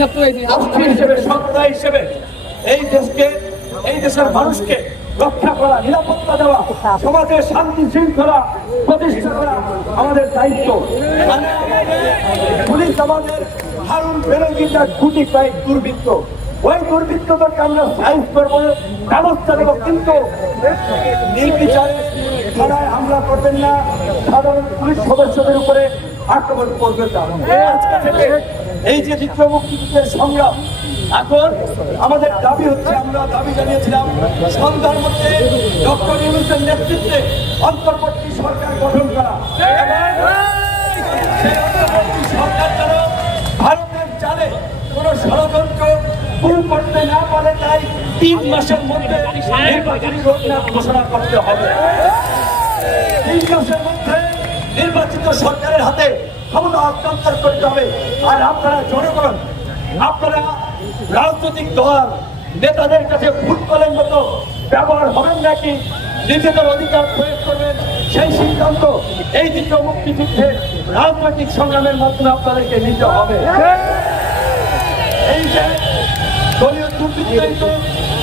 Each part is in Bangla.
রাষ্ট্র হিসেবে সত্তা হিসেবে এই দেশকে, এই দেশের মানুষকে রক্ষা করা, নিরাপত্তা দেওয়া, সমাজের শান্তি শৃঙ্খলা প্রতিষ্ঠা করা আমাদের দায়িত্ব। পুলিশ আমাদের হারুন বেরোগিটার গুটি কয়েক দুর্বৃত্ত, ওই দুর্বৃত্তদেরকে আমরা সাইজ করবো, ব্যবস্থা দেবো, কিন্তু নির্বিচারে থানায় হামলা করবেন না, সাধারণ পুলিশ সদস্যদের উপরে আক্রমণ করবেন না। আজকে থেকে এই যে চিত্র মুক্তিযুদ্ধের সংগ্রাম, এখন আমাদের দাবি হচ্ছে, আমরা দাবি জানিয়েছিলাম সন্ধ্যার মধ্যে ডক্টর ইউনূসের নেতৃত্বে অন্তর্বর্তী সরকার গঠন করা। সেই অন্তর্বর্তী সরকার যেন ভারতের জালে কোন ষড়যন্ত্র ভুল করতে না পারে, তাই 3 মাসের মধ্যে নির্বাচনী রোডম্যাপ ঘোষণা করতে হবে। 3 মাসের মধ্যে নির্বাচিত সরকারের হাতে ক্ষমতা হস্তান্তর করতে হবে। আর আপনারা জনগণ, আপনারা রাজনৈতিক দল নেতাদের কাছে ফুটবলের মতো ব্যবহার হবেন নাকি নিজেদের অধিকার প্রয়োগ করবেন, সেই সিদ্ধান্ত এই চিত্র মুক্তিযুদ্ধের রাজনৈতিক সংগ্রামের মাধ্যমে আপনাদেরকে নিতে হবে। এই যে দলীয় দুর্বৃত্তায়িত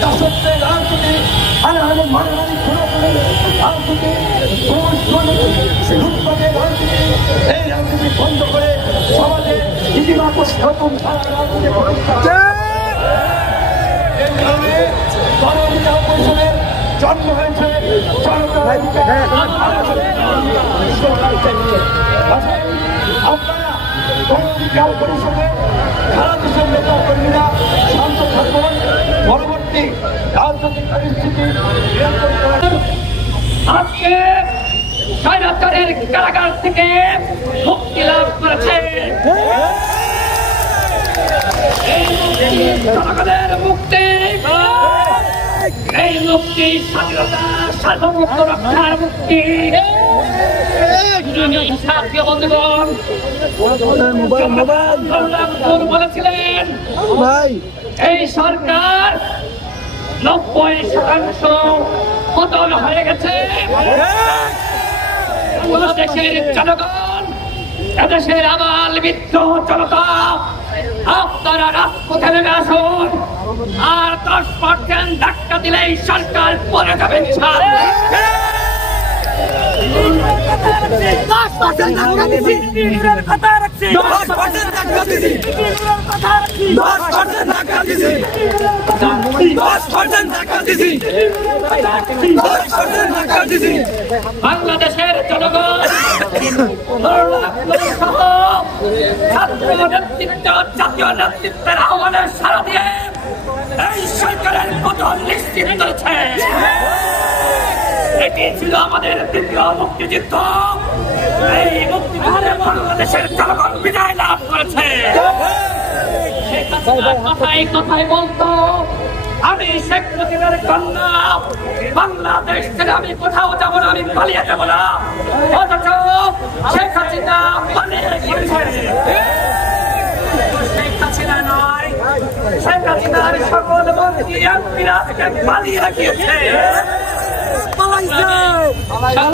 দাসত্বের রাজনীতি, হানাহানি মারামারি খুনাখুনি রাজনীতি, লুটপাটের রাজনীতি, এই রাজনীতি বন্ধ করে সমাজে ইতিবাচক নতুন রাজনীতি প্রতিষ্ঠা, এই কারণে গণঅধিকার পরিষদের জন্ম হয়েছে। আপনারা গণঅধিকার পরিষদে সারা দেশের নেতা কর্মীরা শান্ত থাকুন, পরবর্তী রাজনৈতিক পরিস্থিতি নিয়ন্ত্রণ করার। আজকে স্বৈরাচারের কারাগার থেকে মুক্তি লাভ করেছে জনগণের মুক্তি, এই মুক্তি স্বাধীনতা সার্বভৌমত্ব রক্ষার মুক্তি। বন্ধুগণ বলেছিলেন এই সরকার 90% পতন হয়ে গেছে। দেশের জনগণ, এদেশের আবাল বৃদ্ধ জনতা, আপনারা রাজপথে নেমে আসুন, আর 10% ধাক্কা দিলেই সরকার পরে যাবেন। বাংলাদেশের জনগণ ছাত্র নেতৃত্ব, জাতীয় নেতৃত্বের আহ্বানে সাড়া দিয়ে এই সরকারের পতন নিশ্চিত করেছে। এটি ছিল আমাদের দ্বিতীয় মুক্তিযুদ্ধ। এই মুক্তিযুদ্ধে বাংলাদেশের জনগণ বিজয় লাভ করেছে। কথায় কথায় বলতো আমি শেখ মুজিবের কন্যা, বাংলাদেশ থেকে আমি কোথাও যাব না, আমি পালিয়ে যাব না। অথচ শেখ হাসিনা পালিয়ে গিয়েছে। শেখ হাসিনা নয়, শেখ হাসিনার সকল মন্ত্রী এমপিরা থেকে পালিয়ে গিয়েছে।